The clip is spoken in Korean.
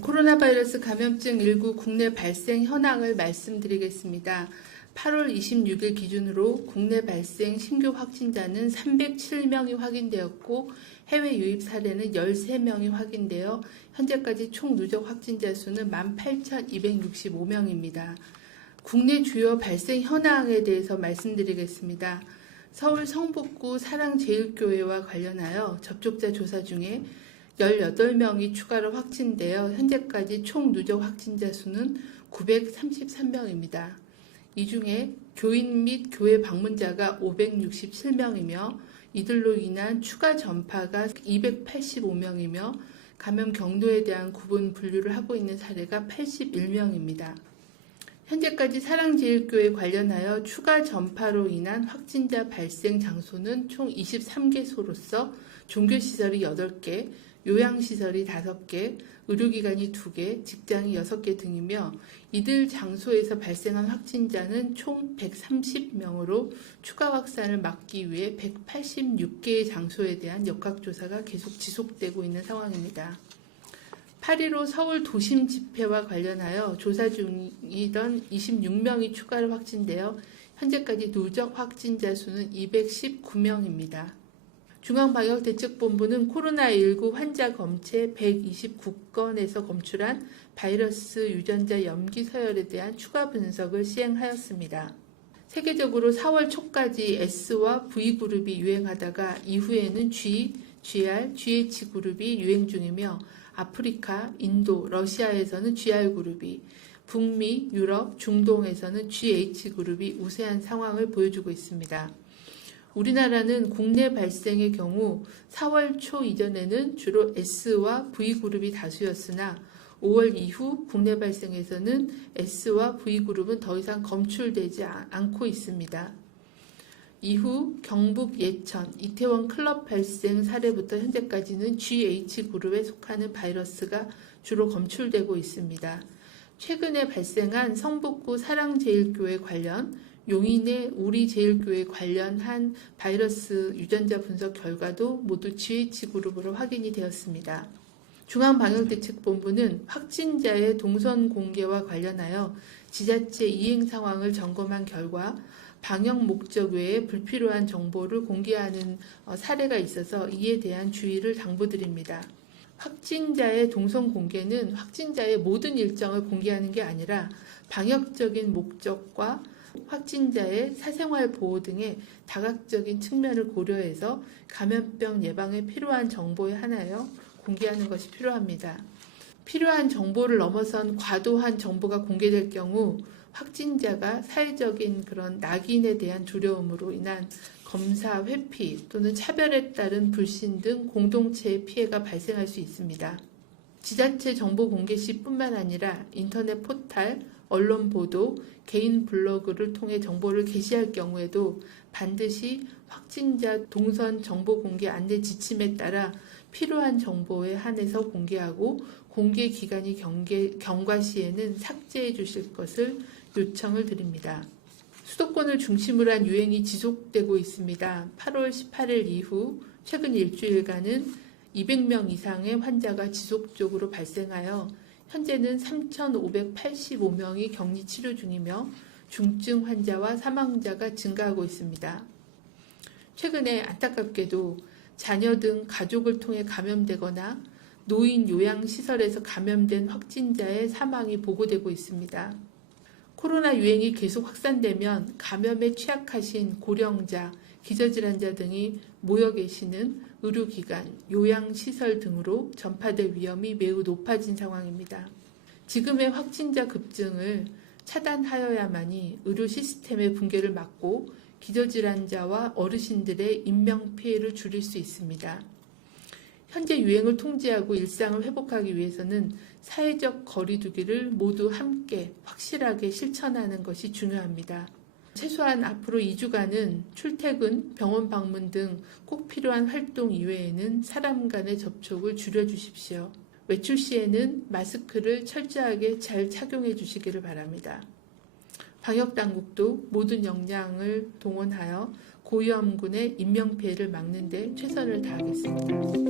코로나 바이러스 감염증 19 국내 발생 현황을 말씀드리겠습니다. 8월 26일 기준으로 국내 발생 신규 확진자는 307명이 확인되었고 해외 유입 사례는 13명이 확인되어 현재까지 총 누적 확진자 수는 18,265명입니다. 국내 주요 발생 현황에 대해서 말씀드리겠습니다. 서울 성북구 사랑제일교회와 관련하여 접촉자 조사 중에 18명이 추가로 확진되어 현재까지 총 누적 확진자 수는 933명입니다. 이 중에 교인 및 교회 방문자가 567명이며 이들로 인한 추가 전파가 285명이며 감염 경로에 대한 구분 분류를 하고 있는 사례가 81명입니다. 현재까지 사랑제일교회 관련하여 추가 전파로 인한 확진자 발생 장소는 총 23개소로서 종교시설이 8개, 요양시설이 5개, 의료기관이 2개, 직장이 6개 등이며 이들 장소에서 발생한 확진자는 총 130명으로 추가 확산을 막기 위해 186개의 장소에 대한 역학조사가 계속 지속되고 있는 상황입니다. 8.15 서울 도심 집회와 관련하여 조사 중이던 26명이 추가로 확진되어 현재까지 누적 확진자 수는 219명입니다. 중앙방역대책본부는 코로나19 환자 검체 129건에서 검출한 바이러스 유전자 염기 서열에 대한 추가 분석을 시행하였습니다. 세계적으로 4월 초까지 S와 V그룹이 유행하다가 이후에는 G, GR, GH그룹이 유행 중이며 아프리카, 인도, 러시아에서는 GR그룹이, 북미, 유럽, 중동에서는 GH그룹이 우세한 상황을 보여주고 있습니다. 우리나라는 국내 발생의 경우 4월 초 이전에는 주로 S와 V그룹이 다수였으나 5월 이후 국내 발생에서는 S와 V그룹은 더 이상 검출되지 않고 있습니다. 이후 경북 예천, 이태원 클럽 발생 사례부터 현재까지는 GH그룹에 속하는 바이러스가 주로 검출되고 있습니다. 최근에 발생한 성북구 사랑제일교회 관련, 용인의 우리제일교회 관련한 바이러스 유전자 분석 결과도 모두 GH그룹으로 확인이 되었습니다. 중앙방역대책본부는 확진자의 동선 공개와 관련하여 지자체 이행 상황을 점검한 결과 방역 목적 외에 불필요한 정보를 공개하는 사례가 있어서 이에 대한 주의를 당부드립니다. 확진자의 동선 공개는 확진자의 모든 일정을 공개하는 게 아니라 방역적인 목적과 확진자의 사생활 보호 등의 다각적인 측면을 고려해서 감염병 예방에 필요한 정보에 한하여 공개하는 것이 필요합니다. 필요한 정보를 넘어선 과도한 정보가 공개될 경우 확진자가 사회적인 그런 낙인에 대한 두려움으로 인한 검사 회피 또는 차별에 따른 불신 등 공동체의 피해가 발생할 수 있습니다. 지자체 정보 공개 시뿐만 아니라 인터넷 포탈, 언론 보도, 개인 블로그를 통해 정보를 게시할 경우에도 반드시 확진자 동선 정보 공개 안내 지침에 따라 필요한 정보에 한해서 공개하고 공개 기간이 경과 시에는 삭제해 주실 것을 요청을 드립니다. 수도권을 중심으로 한 유행이 지속되고 있습니다. 8월 18일 이후 최근 일주일간은 200명 이상의 환자가 지속적으로 발생하여 현재는 3,585명이 격리 치료 중이며 중증 환자와 사망자가 증가하고 있습니다. 최근에 안타깝게도 자녀 등 가족을 통해 감염되거나 노인 요양시설에서 감염된 확진자의 사망이 보고되고 있습니다. 코로나 유행이 계속 확산되면 감염에 취약하신 고령자, 기저질환자 등이 모여 계시는 의료기관, 요양시설 등으로 전파될 위험이 매우 높아진 상황입니다. 지금의 확진자 급증을 차단하여야만이 의료 시스템의 붕괴를 막고 기저질환자와 어르신들의 인명피해를 줄일 수 있습니다. 현재 유행을 통제하고 일상을 회복하기 위해서는 사회적 거리두기를 모두 함께 확실하게 실천하는 것이 중요합니다. 최소한 앞으로 2주간은 출퇴근, 병원 방문 등 꼭 필요한 활동 이외에는 사람 간의 접촉을 줄여주십시오. 외출 시에는 마스크를 철저하게 잘 착용해 주시기를 바랍니다. 방역당국도 모든 역량을 동원하여 고위험군의 인명피해를 막는 데 최선을 다하겠습니다.